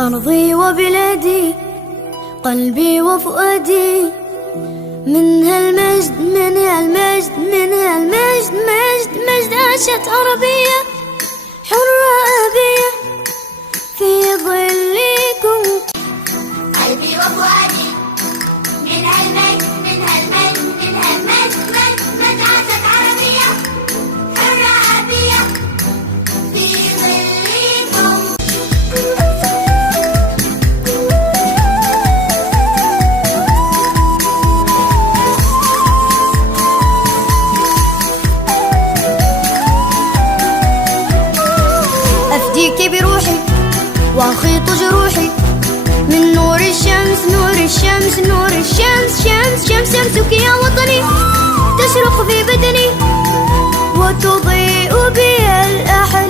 أرضي وبلادي قلبي وفؤادي، منها المجد منها المجد منها المجد مجد مجد عاشت عربية حرة أبية في ظلكم. قلبي وفؤادي منها المجد منها المجد منها المجد مجد مجد عاشت عربية حرة أبية في ظلكم. أفديك بروحي وأخيط جروحي من نور الشمس نور الشمس نور الشمس شمس شمس شمسك يا وطني تشرق في بدني وتضيء بي الأحلام.